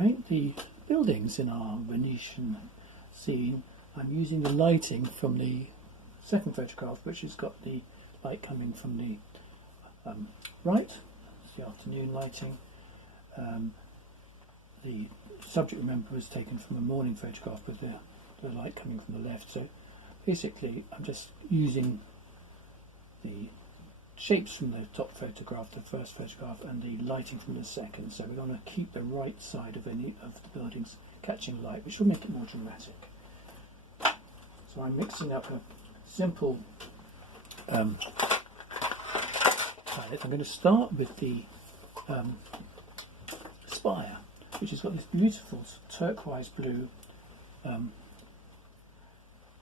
paint the buildings in our Venetian scene, I'm using the lighting from the second photograph, which has got the light coming from the right. It's the afternoon lighting. The subject, remember, was taken from a morning photograph with the light coming from the left. So basically I'm just using the shapes from the top photograph, the first photograph, and the lighting from the second. So we're going to keep the right side of any of the buildings catching light, which will make it more dramatic. So I'm mixing up a simple palette. I'm going to start with the spire, which has got this beautiful turquoise blue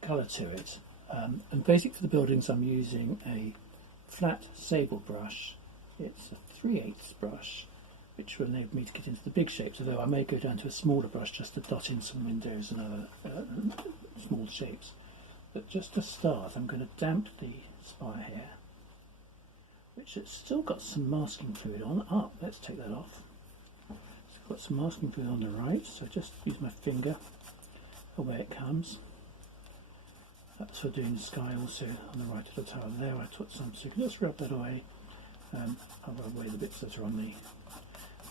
colour to it. And basically for the buildings I'm using a flat sable brush. It's a 3/8 brush, which will enable me to get into the big shapes, although I may go down to a smaller brush just to dot in some windows and other small shapes. But just to start, I'm going to damp the spire here, which has still got some masking fluid on. Let's take that off. It's got some masking fluid on the right, so just use my finger away it comes. That's for doing the sky also on the right of the tower there. I took some, so let's rub that away. I'll rub away the bits that are on the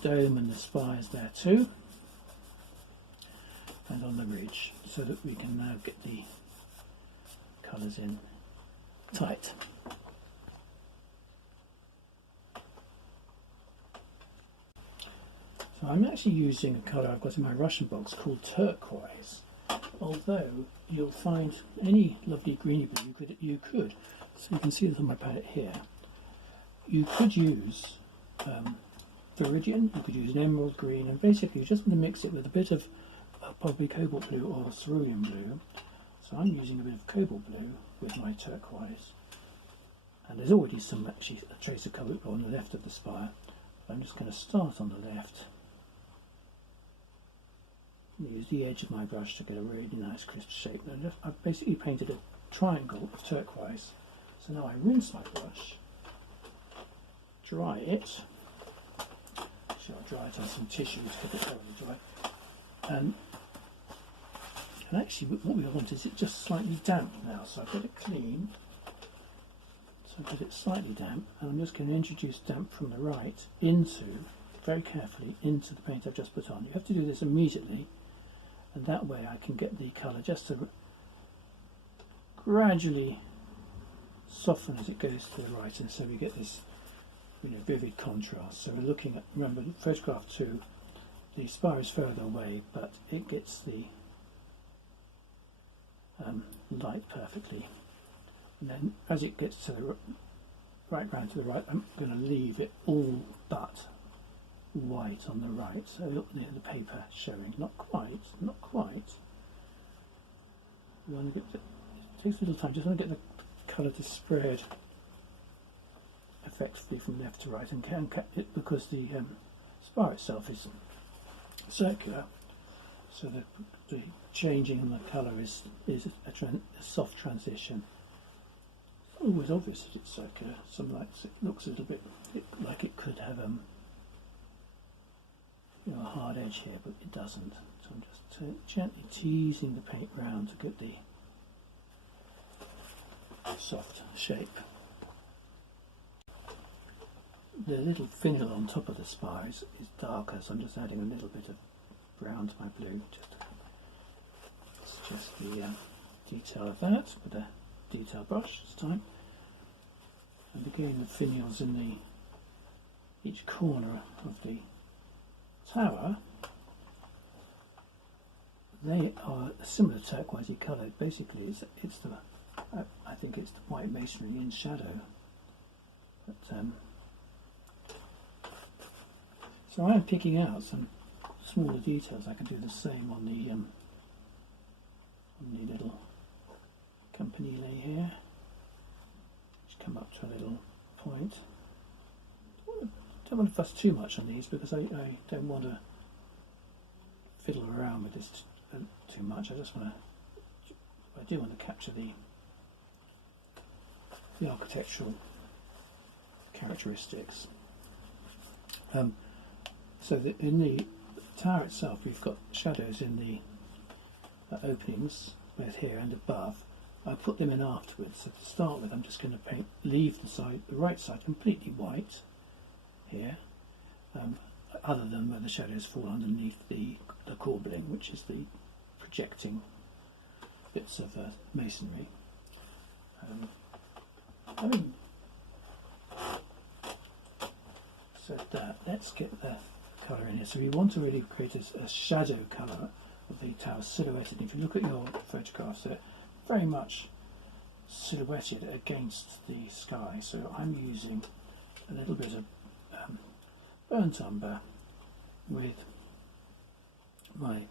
dome and the spires there too, and on the ridge, so that we can now get the colours in tight. So I'm actually using a colour I've got in my Russian box called turquoise. Although you'll find any lovely greeny blue you could, so you can see this on my palette here, you could use Viridian, you could use an emerald green, and basically you just want to mix it with a bit of probably cobalt blue or cerulean blue. So I'm using a bit of cobalt blue with my turquoise, and there's already actually a trace of cobalt blue on the left of the spire. I'm just going to start on the left. Use the edge of my brush to get a really nice crisp shape. Now I've basically painted a triangle of turquoise. So now I rinse my brush, dry it. Actually, I'll dry it on some tissue to get it thoroughly dry. And actually what we want is it just slightly damp now. So I've got it clean. So I've got it slightly damp, and I'm just going to introduce damp from the right very carefully into the paint I've just put on. You have to do this immediately, and that way I can get the colour just to gradually soften as it goes to the right, and so we get this vivid contrast. So we're looking at, remember, photograph 2, the spire is further away, but it gets the light perfectly. And then as it gets to the right round to the right, I'm going to leave it all but white on the right, so look near the paper showing. Not quite. You want to get it takes a little time, just want to get the colour to spread effectively from left to right, and it because the spire itself is circular, so the changing in the colour is a soft transition. It's not always obvious that it's circular. Some lights it looks a little bit like it could have a hard edge here, but it doesn't. So I'm just gently teasing the paint round to get the soft shape. The little finial on top of the spire is darker, so I'm just adding a little bit of brown to my blue. It's just the detail of that with a detail brush this time. And again, the finials in each corner of the tower, they are a similar turquoisey colour. Basically, it's the I think it's the white masonry in shadow. But so I'm picking out some smaller details. I can do the same on the little campanile here. Just come up to a little point. Don't want to fuss too much on these because I don't want to fiddle around with this too much. I do want to capture the architectural characteristics. So that in the tower itself, we've got shadows in the openings, both here and above. I put them in afterwards. So to start with, I'm just going to leave the right side completely white here, other than where the shadows fall underneath the corbelling, which is the projecting bits of masonry. Having said that, let's get the colour in here. So we want to really create a shadow colour of the tower silhouetted. If you look at your photographs, they're very much silhouetted against the sky. So I'm using a little bit of burnt umber with my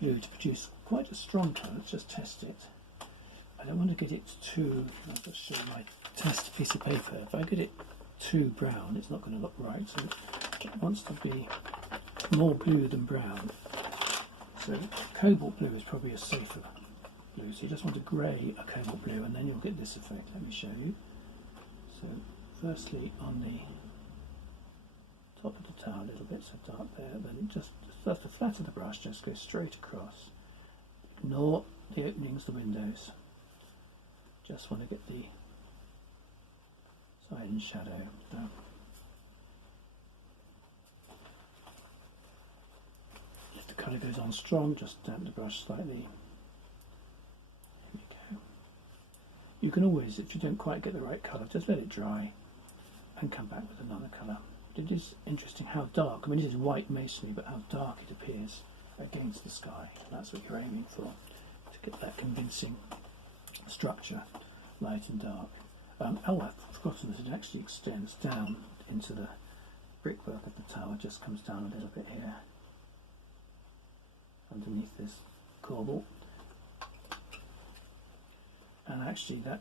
glue to produce quite a strong colour. Let's just test it. I don't want to get it too, I'll just show my test piece of paper. If I get it too brown, it's not going to look right. So it wants to be more blue than brown. So cobalt blue is probably a safer blue. So you just want to grey a cobalt blue, and then you'll get this effect. Let me show you. So firstly on the top of the tower a little bit, so dark there, then just the flat of the brush just goes straight across. Ignore the openings, the windows. Just want to get the side and shadow down. If the colour goes on strong, just damp the brush slightly. Here we go. You can always, if you don't quite get the right colour, just let it dry and come back with another colour. It is interesting how dark, I mean it is white masonry, but how dark it appears against the sky. And that's what you're aiming for, to get that convincing structure, light and dark. Oh, I've forgotten that it actually extends down into the brickwork of the tower, just comes down a little bit here, underneath this corbel. And actually that,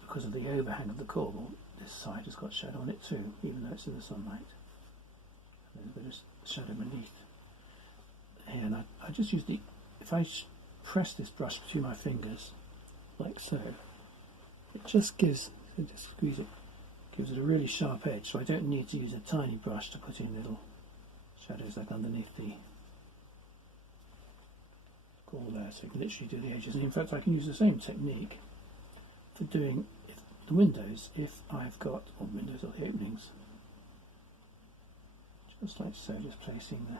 because of the overhang of the corbel, this side has got shadow on it too, even though it's in the sunlight. There's a bit of shadow beneath here, and I just use if I press this brush between my fingers, like so, it just squeeze it, gives it a really sharp edge, so I don't need to use a tiny brush to put in little shadows like underneath the corbel there, so you can literally do the edges. And in fact I can use the same technique for doing the windows if I've got, or windows or the openings, just like so, just placing the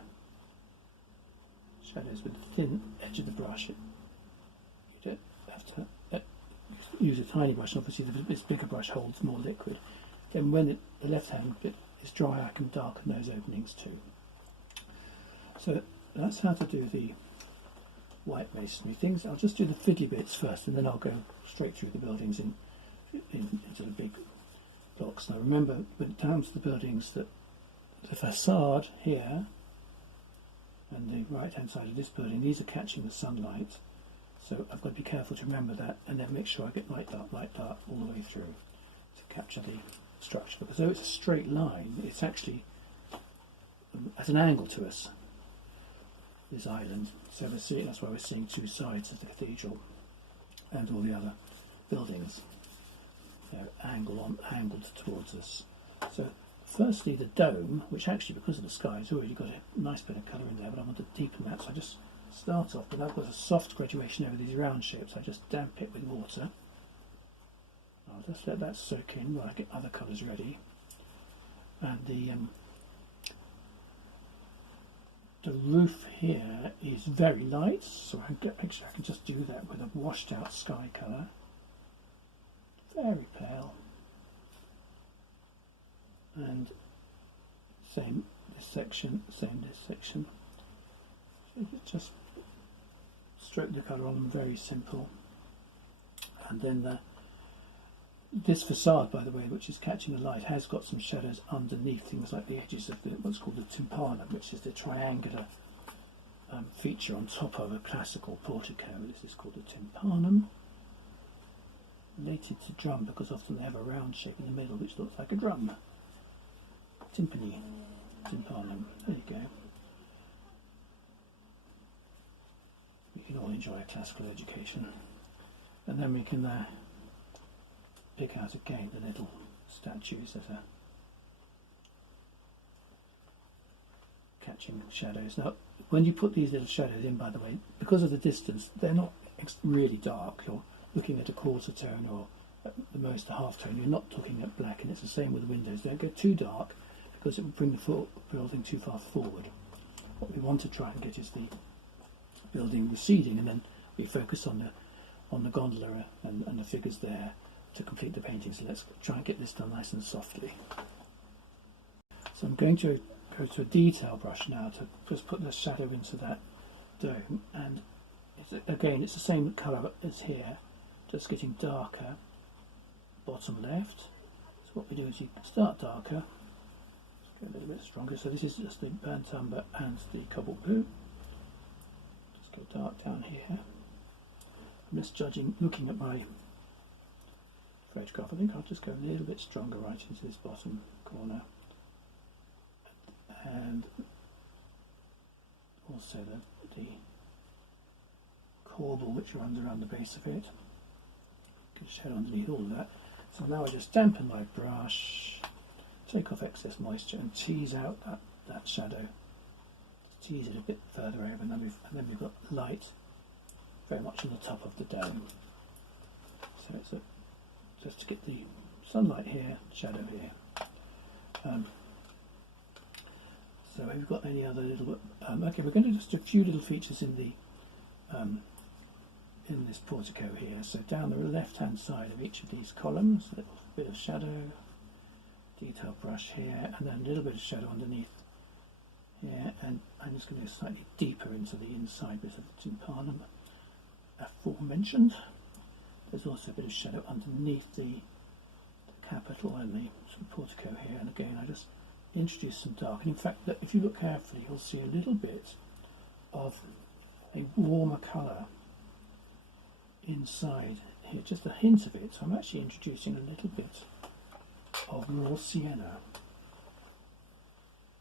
shadows with the thin edge of the brush. You don't have to use a tiny brush, obviously this bigger brush holds more liquid. Then when the left hand bit is dry, I can darken those openings too. So that's how to do the white masonry things. I'll just do the fiddly bits first, and then I'll go straight through the buildings into the big blocks. Now remember, when it comes to the buildings, that the facade here and the right hand side of this building, these are catching the sunlight, so I've got to be careful to remember that, and then make sure I get light dark all the way through to capture the structure, because though it's a straight line, it's actually at an angle to us, this island. So we're seeing, that's why we're seeing two sides of the cathedral and all the other buildings. They're angled towards us. So firstly the dome, which actually because of the sky has already got a nice bit of colour in there, but I want to deepen that, so I just start off, but I've got a soft graduation over these round shapes. I just damp it with water. I'll just let that soak in while I get other colours ready. And the roof here is very light, so I can just do that with a washed out sky colour. Very pale. And same this section, same this section. So just stroke the colour on them, very simple. And then this facade, by the way, which is catching the light, has got some shadows underneath, things like the edges of what's called the tympanum, which is the triangular feature on top of a classical portico. This is called the tympanum, related to drum because often they have a round shape in the middle which looks like a drum. Timpani, tympanum. There you go. You can all enjoy a classical education, and then we can pick out again the little statues that are catching shadows. Now, when you put these little shadows in, by the way, because of the distance, they're not really dark. You're looking at a quarter tone or at the most a half tone. You're not looking at black, and it's the same with the windows. Don't go too dark because it will bring the building too far forward. What we want to try and get is the building receding, and then we focus on the gondola and the figures there to complete the painting. So let's try and get this done nice and softly. So I'm going to go to a detail brush now to just put the shadow into that dome, and again it's the same colour as here, just getting darker bottom left. So what we do is you start darker, go a little bit stronger. So this is just the burnt umber and the cobalt blue. Just go dark down here. I'm just looking at my photograph. I think I'll just go a little bit stronger right into this bottom corner, and also the corbel which runs around the base of it. Good shadow underneath all of that. So now I just dampen my brush, take off excess moisture, and tease out that shadow. Just tease it a bit further over, and then we've got light very much on the top of the dome. So it's just to get the sunlight here, shadow here. So have we got any other little? Okay, we're going to just do a few little features in this portico here. So down the left-hand side of each of these columns, a little bit of shadow, detail brush here, and then a little bit of shadow underneath here. And I'm just going to go slightly deeper into the inside bit of the tympanum aforementioned. There's also a bit of shadow underneath the capital and the sort of portico here. And again, I just introduce some dark. And in fact, if you look carefully, you'll see a little bit of a warmer colour inside here, just a hint of it. So I'm actually introducing a little bit of raw sienna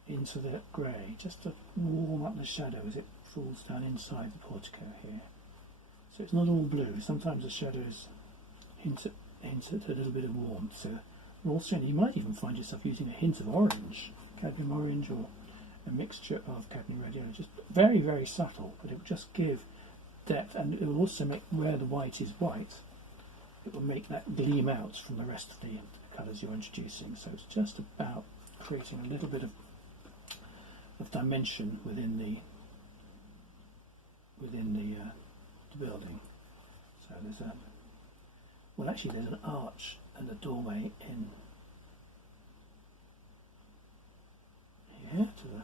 into the grey, just to warm up the shadow as it falls down inside the portico here. So it's not all blue. Sometimes the shadows hint at a little bit of warmth. So raw sienna, you might even find yourself using a hint of orange, cadmium orange, or a mixture of cadmium red yellow. Just very, very subtle, but it will just give depth, and it will also make, where the white is white, it will make that gleam out from the rest of the colours you're introducing. So it's just about creating a little bit of dimension within the building. So there's there's an arch and a doorway in here to the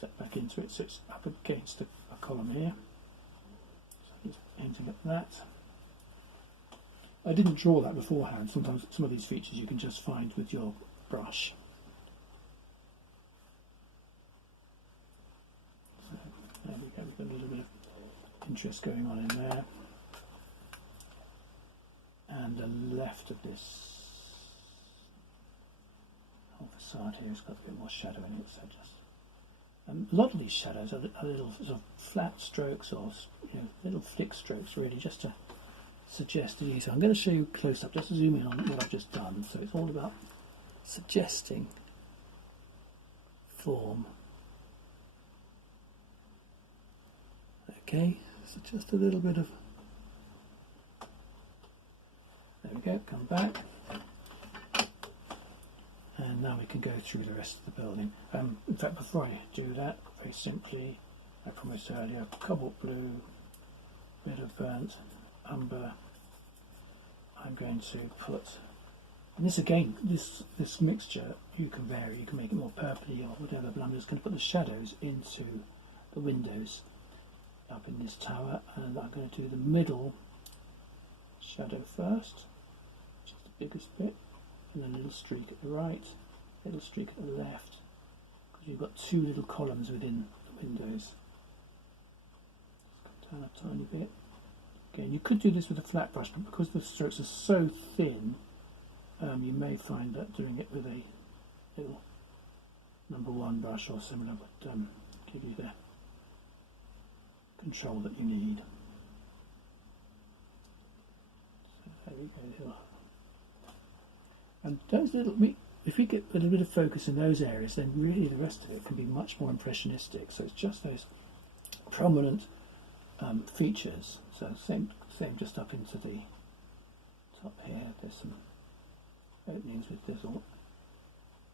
set back into it, so it's up against a column here. So he's painting at that. I didn't draw that beforehand. Sometimes some of these features you can just find with your brush. So there we go, we've got a little bit of interest going on in there. And the left of this whole facade here has got a bit more shadow in it, so just a lot of these shadows are little sort of flat strokes, or little flick strokes, really, just to suggest the detail. I'm going to show you close up, just to zoom in on what I've just done. So it's all about suggesting form. Okay, so just a little bit of. There we go, come back. And now we can go through the rest of the building. In fact, before I do that, very simply, I promised earlier, cobalt blue, bit of burnt umber. I'm going to put, and this again, this mixture, you can vary, you can make it more purpley or whatever, but I'm just going to put the shadows into the windows up in this tower, and I'm going to do the middle shadow first, which is the biggest bit, and then a little streak at the right, a little streak at the left, because you've got two little columns within the windows. Come down a tiny bit. Again, you could do this with a flat brush, but because the strokes are so thin, you may find that doing it with a little #1 brush or similar would give you the control that you need. So there we go. And those little, if we get a little bit of focus in those areas, then really the rest of it can be much more impressionistic. So it's just those prominent features. So same just up into the top here. There's some openings with this little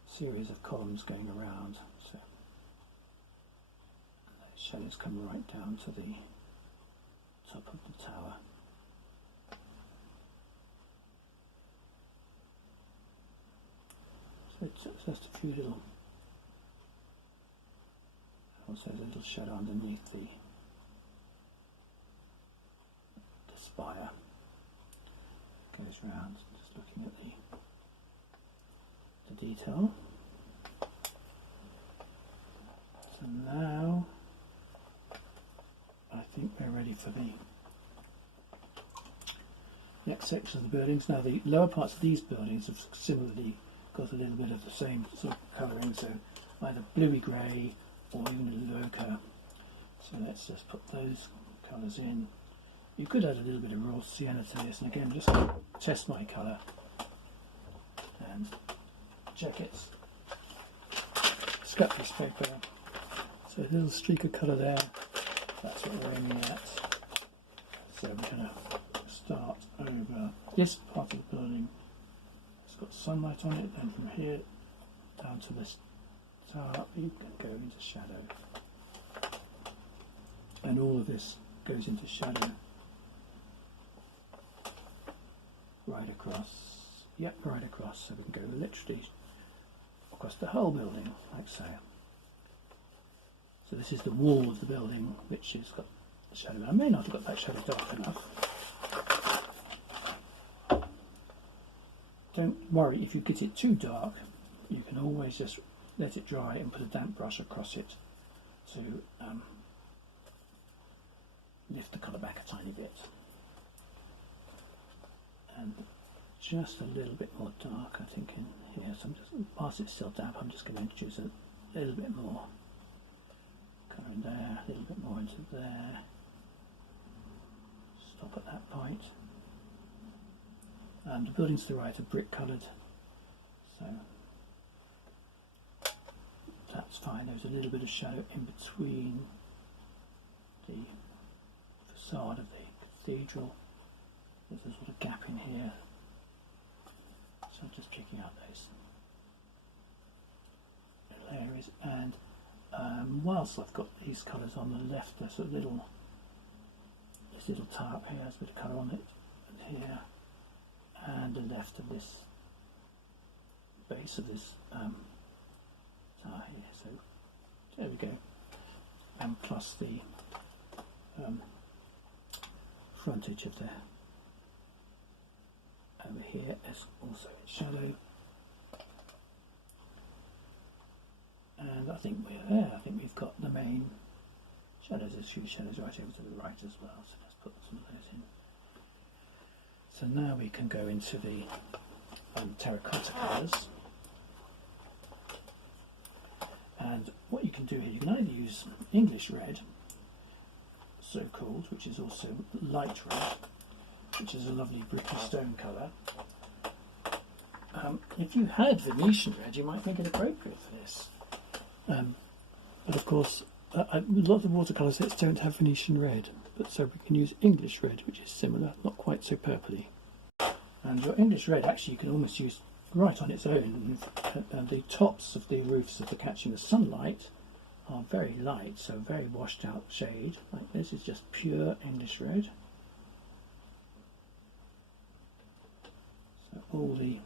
series of columns going around. So those shadows come right down to the top of the tower. So it's just a few little, also there's a little shadow underneath the spire. Goes round, just looking at the detail. So now I think we're ready for the next section of the buildings. Now the lower parts of these buildings have similarly got a little bit of the same sort of colouring, so either bluey grey or even a little ochre. So let's just put those colours in. You could add a little bit of raw sienna to this, and again just test my colour and check its scrap piece of paper. So a little streak of colour there, that's what we're aiming at. So we're going to start over this part of the building. It's got sunlight on it, then from here down to this tower you can go into shadow. And all of this goes into shadow. Right across, yep, right across, so we can go literally across the whole building, like so. So this is the wall of the building, which has got the shadow. I may not have got that shadow dark enough. Don't worry if you get it too dark, you can always just let it dry and put a damp brush across it to lift the colour back a tiny bit. And just a little bit more dark, I think, in here. So I'm just, whilst it's still damp, I'm just going to introduce a little bit more colour in there, a little bit more into there. Stop at that point. And the buildings to the right are brick coloured, so that's fine. There's a little bit of shadow in between the facade of the cathedral. There's a sort of gap in here, so I'm just picking out those little areas. And whilst I've got these colours on the left, there's a little, this little tower up here has a bit of colour on it, and here, and the left of this base of this tower here. So there we go, and plus the frontage of the over here is also in shadow, and I think we're there. I think we've got the main shadows. There's a few shadows right over to the right as well, so let's put some of those in. So now we can go into the terracotta colours, and what you can do here, you can either use English red, so called, which is also light red, which is a lovely bricky stone colour. If you had Venetian red, you might make it appropriate for this. But of course, a lot of watercolour sets don't have Venetian red, but so we can use English red, which is similar, not quite so purpley. And your English red, actually, you can almost use right on its own. The tops of the roofs of the catching the sunlight are very light, so very washed out shade. Like this is just pure English red. So all the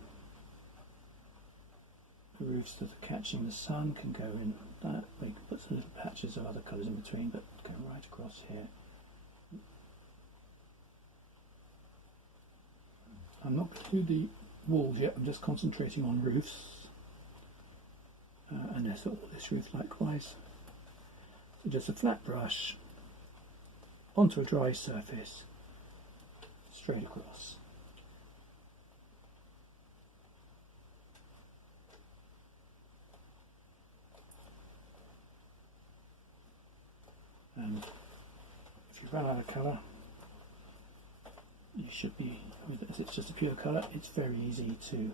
roofs that are catching the sun can go in that. We can put some little patches of other colours in between, but go right across here. I'm not going to do the walls yet, I'm just concentrating on roofs. And there's all this roof likewise. So just a flat brush onto a dry surface, straight across. And if you run out of colour, you should be, as it's just a pure colour, it's very easy to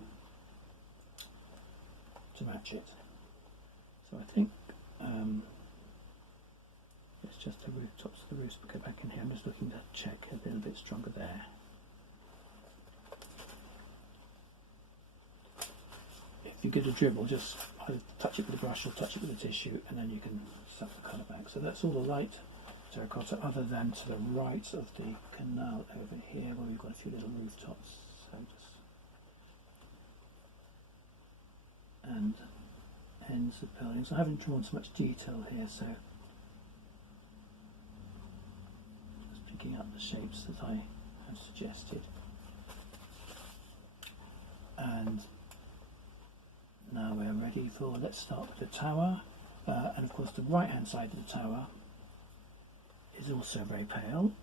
to match it. So I think it's just the rooftops of the roofs, but go back in here. I'm just looking to check a little bit stronger there. If you get a dribble, just either touch it with a brush or touch it with a tissue, and then you can suck the colour back. So that's all the light terracotta, other than to the right of the canal over here, where we've got a few little rooftops. So just and ends of buildings. I haven't drawn so much detail here, so just picking up the shapes that I have suggested. And now we're ready for, let's start with the tower. And of course the right hand side of the tower is also very pale.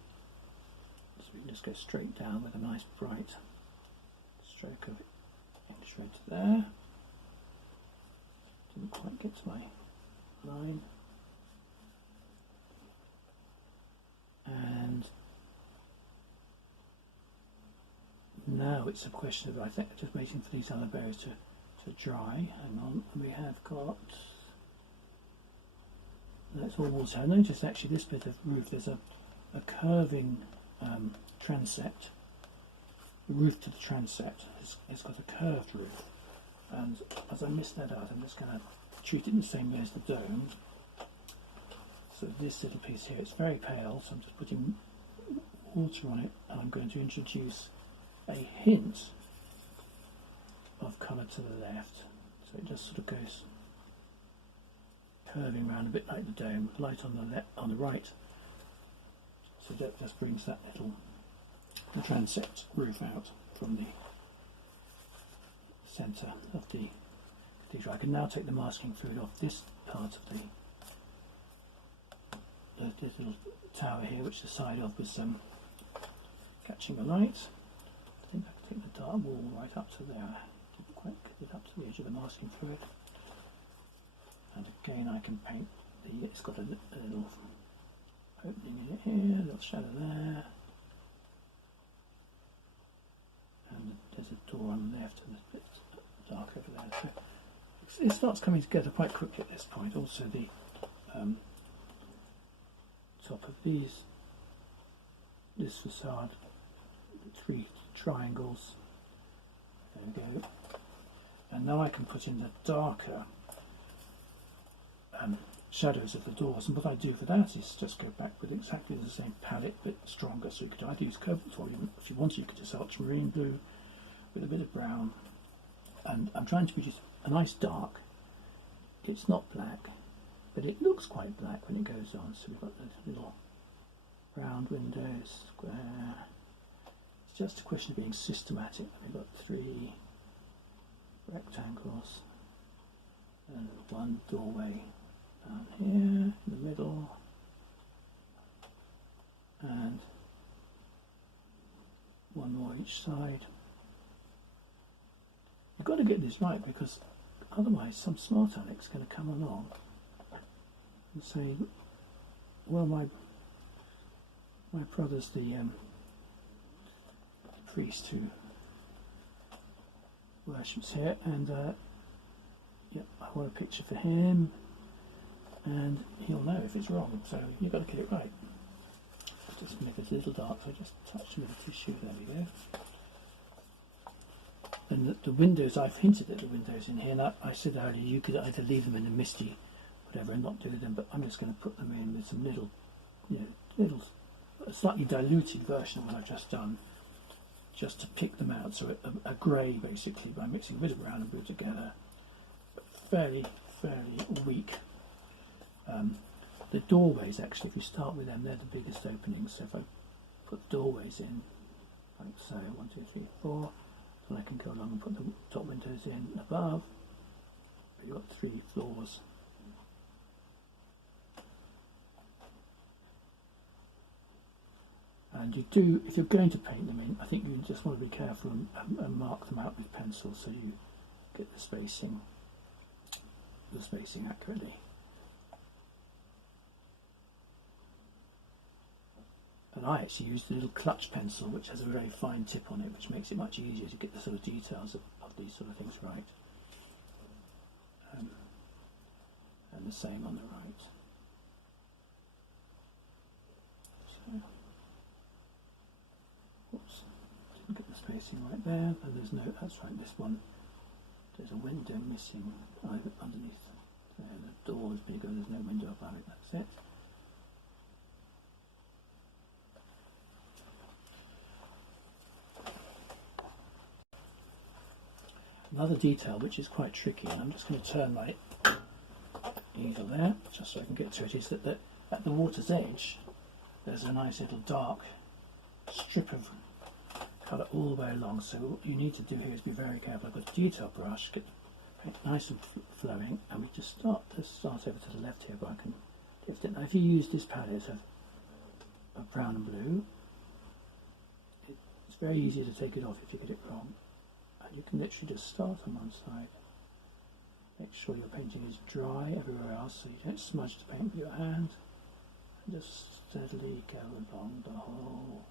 So we can just go straight down with a nice bright stroke of inch right there. Didn't quite get to my line. And now it's a question of, I think, just waiting for these other berries to dry. Hang on, we have got, that's all water. I noticed actually this bit of roof, there's a curving transept. The roof to the transept it's got a curved roof, and as I missed that out, I'm just going to treat it in the same way as the dome. So this little piece here, it's very pale, so I'm just putting water on it, and I'm going to introduce a hint of colour to the left, so it just sort of goes curving around a bit like the dome. Light on the left, on the right, so that just brings that little the transept roof out from the centre of the cathedral. I can now take the masking fluid off this part of the little tower here, which is side off with some catching the light. I think I can take the dark wall right up to there. Didn't quite get it up to the edge of the masking fluid. And again, I can paint the. It's got a little opening in it here, a little shadow there, and there's a door on the left, and a bit dark over there. So it starts coming together quite quickly at this point. Also, the top of this facade, the 3 triangles. There we go. And now I can put in the darker shadows of the doors, and what I do for that is just go back with exactly the same palette but stronger. So you could either use cobalt, or even, if you wanted, you could just ultramarine blue with a bit of brown. And I'm trying to produce a nice dark. It's not black, but it looks quite black when it goes on. So we've got the little round windows, square. It's just a question of being systematic. We've got 3 rectangles and 1 doorway down here in the middle, and 1 more each side. You've got to get this right, because otherwise some smart Alex is going to come along and say, well, my brother's the priest who worships here, and yeah, I want a picture for him, and he'll know if it's wrong, so you've got to get it right. Just make it a little dark, so I just touch them with a tissue. There we go. And the windows, I've hinted at the windows in here, and I said earlier you could either leave them in a misty whatever and not do them, but I'm just going to put them in with some little, a slightly diluted version of what I've just done, just to pick them out. So a grey, basically, by mixing a bit of brown and blue together, but fairly weak. The doorways, actually, if you start with them, they're the biggest openings. So if I put doorways in, like so, 1, 2, 3, 4, then I can go along and put the top windows in above. You've got 3 floors. And you do, if you're going to paint them in, I think you just want to be careful and mark them out with pencil so you get the spacing accurately. And I actually used a little clutch pencil which has a very fine tip on it, which makes it much easier to get the sort of details of these sort of things right. and the same on the right. So, oops, didn't get the spacing right there, and there's no, that's right, this one, there's a window missing underneath there. The door is bigger, there's no window above it, that's it. Another detail which is quite tricky, and I'm just going to turn my easel there just so I can get to it, is that at the water's edge there's a nice little dark strip of colour all the way along. So what you need to do here is be very careful. I've got a detail brush, get the paint nice and flowing, and we just start over to the left here, but I can lift it. Now if you use this palette of brown and blue, it's very easy to take it off if you get it wrong. And you can literally just start on one side. Make sure your painting is dry everywhere else so you don't smudge the paint with your hand. And just steadily go along the whole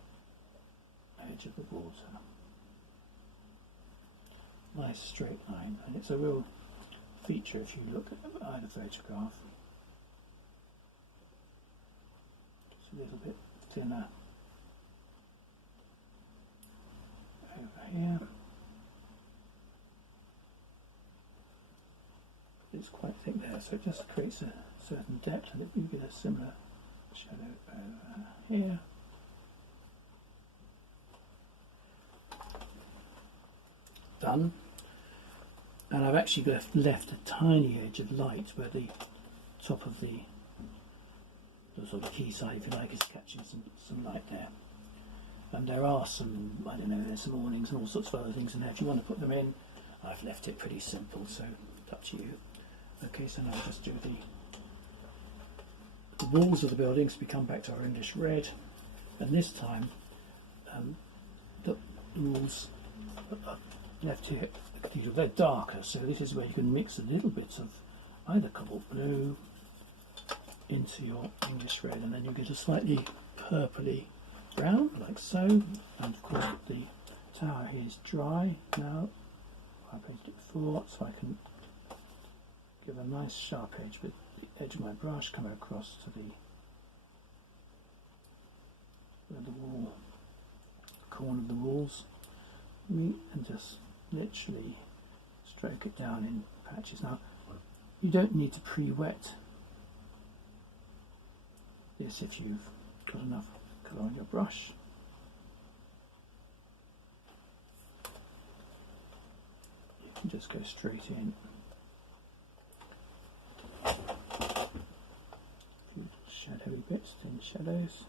edge of the water. Nice straight line, and it's a real feature if you look at either photograph. Just a little bit thinner over here. It's quite thick there, so it just creates a certain depth, and you get a similar shadow over here. Done. And I've actually left a tiny edge of light where the top of the sort of key side, if you like, is catching some light there. And there are some, I don't know, there's some awnings and all sorts of other things in there. If you want to put them in, I've left it pretty simple, so it's up to you. Okay, so now I'll just do the walls of the buildings. We come back to our English red, and this time the walls left here at the cathedral, they're darker, so this is where you can mix a little bit of either cobalt blue into your English red, and then you get a slightly purpley brown, like so. And of course the tower here is dry now. I painted it before, so I can give a nice sharp edge with the edge of my brush, come across to the wall, corner of the walls, and just literally stroke it down in patches. Now, you don't need to pre-wet this if you've got enough colour on your brush. You can just go straight in. Shadowy bits, thin shadows.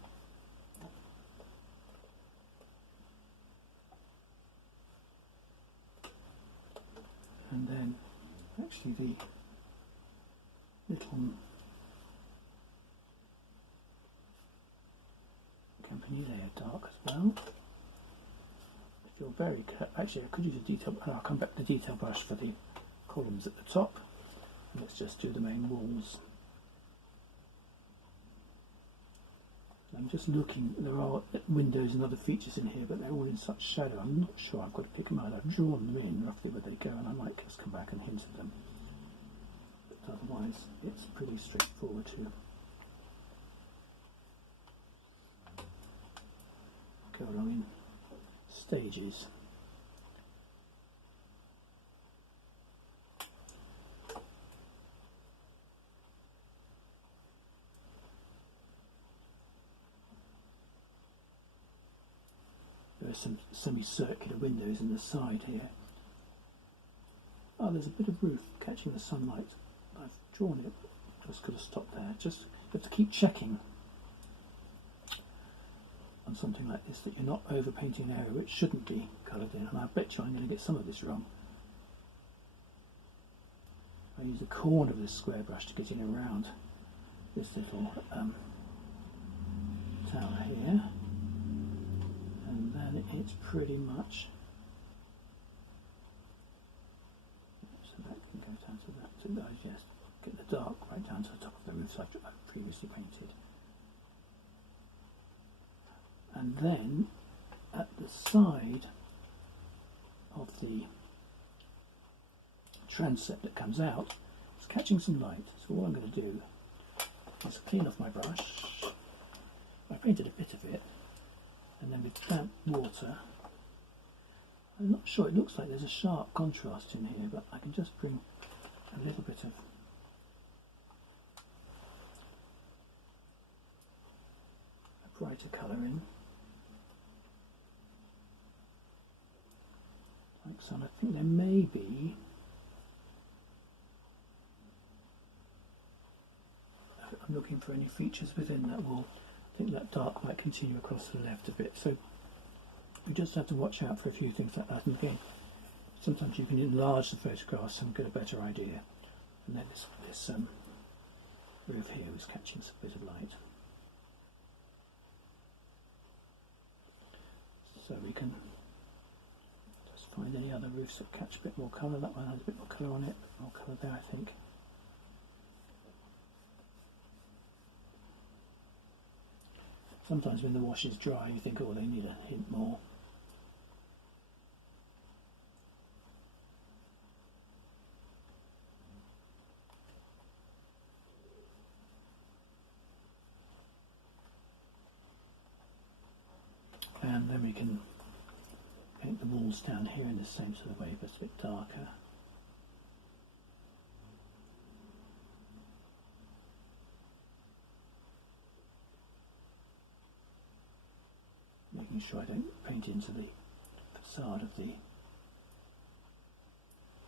And then actually the little company layer dark as well. If you're very actually, I could use a detail, and I'll come back to the detail brush for the columns at the top. Let's just do the main walls. I'm just looking, there are windows and other features in here, but they're all in such shadow. I'm not sure, I've got to pick them out. I've drawn them in roughly where they go, and I might just come back and hint at them. But otherwise, it's pretty straightforward to go along in stages. There are some semicircular windows in the side here. Oh, there's a bit of roof catching the sunlight. I've drawn it, just could have stopped there. Just you have to keep checking on something like this that you're not over painting an area which shouldn't be coloured in, and I bet you I'm going to get some of this wrong. I use the corner of this square brush to get in around this little tower here. And then it's pretty much, so that can go down to that, to those, yes, get the dark right down to the top of the roof like I've previously painted. And then at the side of the transept that comes out, it's catching some light. So all I'm going to do is clean off my brush. I painted a bit of it, and then with damp water, I'm not sure, it looks like there's a sharp contrast in here, but I can just bring a little bit of a brighter colour in. Like so, and I think there may be I'm looking for any features within that wall. I think that dark might continue across to the left a bit, so we just have to watch out for a few things like that. And again, sometimes you can enlarge the photographs and get a better idea. And then this roof here is catching some bit of light, so we can just find any other roofs that catch a bit more colour. That one has a bit more colour on it, more colour there, I think. Sometimes when the wash is dry, you think, oh, they need a hint more. And then we can paint the walls down here in the same sort of way, but it's a bit darker. Making sure I don't paint into the facade of the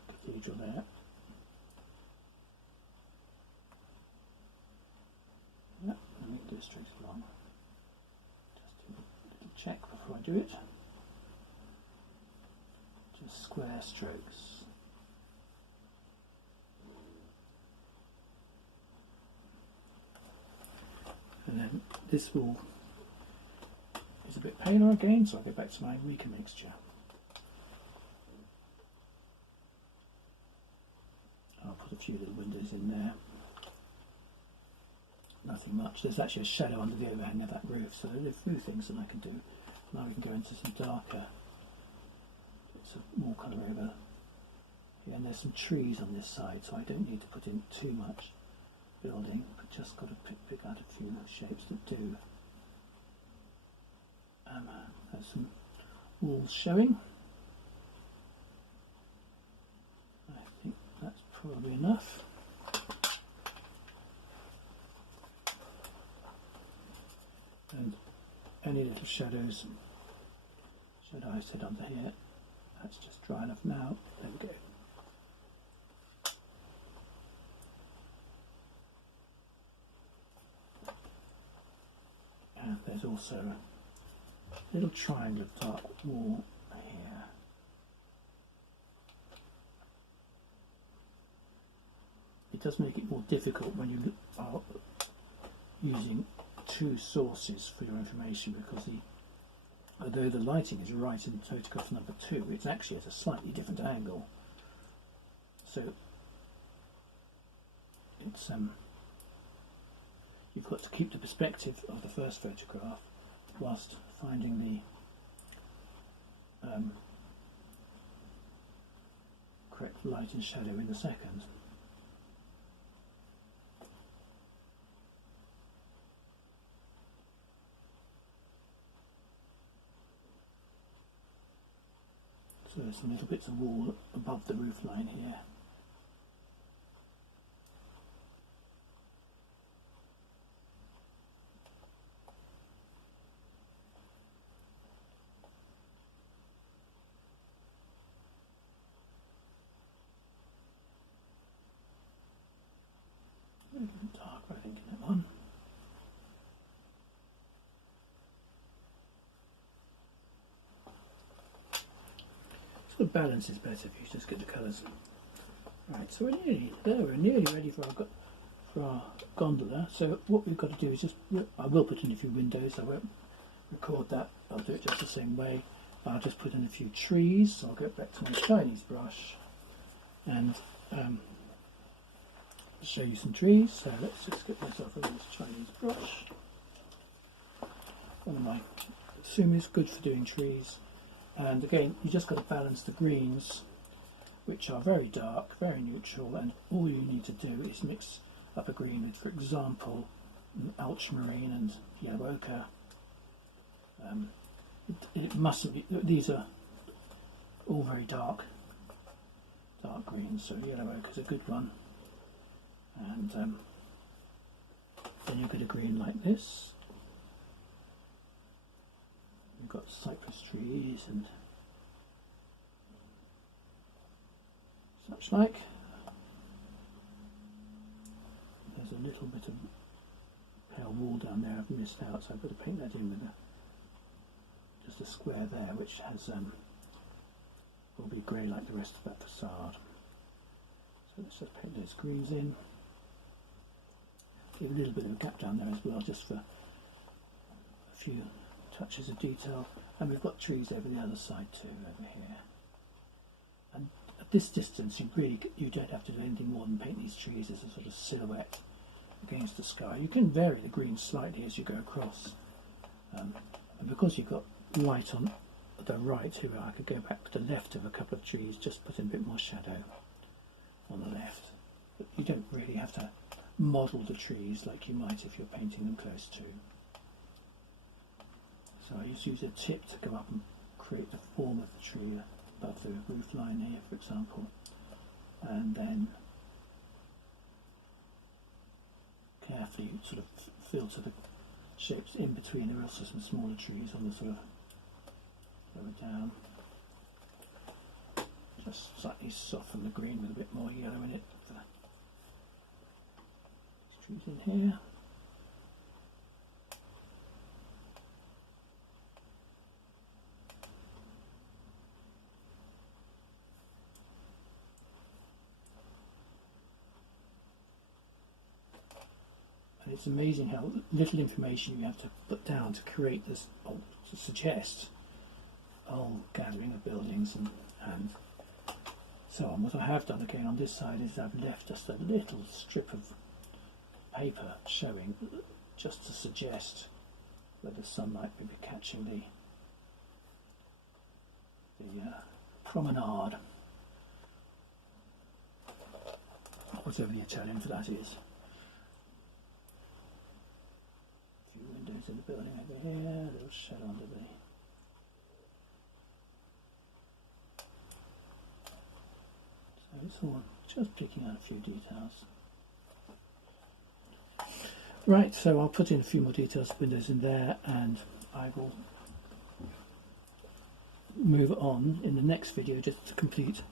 cathedral there. Yep, and we can go straight along. Just do a little check before I do it. Just square strokes. And then this wall is a bit paler again, so I'll go back to my weaker mixture. I'll put a few little windows in there. Nothing much. There's actually a shadow under the overhang of that roof, so there are a few things that I can do. Now we can go into some darker, some more colour over here, and there's some trees on this side, so I don't need to put in too much building, but just got to pick out a few shapes that do. There's some walls showing. I think that's probably enough. And any little shadows, shadow I said under here, that's just dry enough now. There we go. And there's also a little triangle of dark wall here. It does make it more difficult when you are using two sources for your information, because although the lighting is right in photograph number 2, it's actually at a slightly different angle. So it's you've got to keep the perspective of the first photograph whilst finding the correct light and shadow in the second. So there's some little bits of wall above the roof line here. A little bit darker, I think, in that one. The balance is better if you just get the colours. Right, so we're nearly there, we're nearly ready for our gondola. So what we've got to do is just, I will put in a few windows, I won't record that, I'll do it just the same way. I'll just put in a few trees, so I'll go back to my Chinese brush and show you some trees. So let's just get myself a nice Chinese brush. One of my Sumis, good for doing trees. And again, you just got to balance the greens which are very dark, very neutral, and all you need to do is mix up a green with, for example, ultramarine and yellow ochre. It mustn't be, these are all very dark greens, so yellow ochre is a good one. And then you get a green like this. You've got cypress trees and such like. There's a little bit of pale wall down there I've missed out, so I've got to paint that in with just a square there, which has will be grey like the rest of that facade. So let's just paint those greens in. Give a little bit of a gap down there as well, just for a few touches of detail. And we've got trees over the other side too, over here. And at this distance, you don't have to do anything more than paint these trees as a sort of silhouette against the sky. You can vary the green slightly as you go across, and because you've got light on the right here, I could go back to the left of a couple of trees, just put in a bit more shadow on the left. But you don't really have to model the trees like you might if you're painting them close to. So I just use a tip to go up and create the form of the tree above the roof line here, for example, and then carefully sort of filter the shapes in between. There are also some smaller trees on the sort of lower down. Just slightly soften the green with a bit more yellow in it. These trees in here. And it's amazing how little information you have to put down to create this, or to suggest a whole gathering of buildings and so on. What I have done again on this side is I've left just a little strip of paper showing, just to suggest where the sunlight may be catching the promenade, whatever the Italian for that is. A few windows in the building over here, a little shadow under the it's all just picking out a few details. Right, so I'll put in a few more details, windows in there, and I will move on in the next video just to complete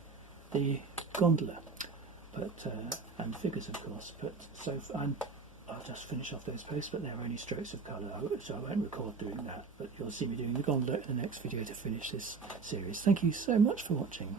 the gondola, and figures of course. But I'll just finish off those posts, but they're only strokes of colour, so I won't record doing that. But you'll see me doing the gondola in the next video to finish this series. Thank you so much for watching.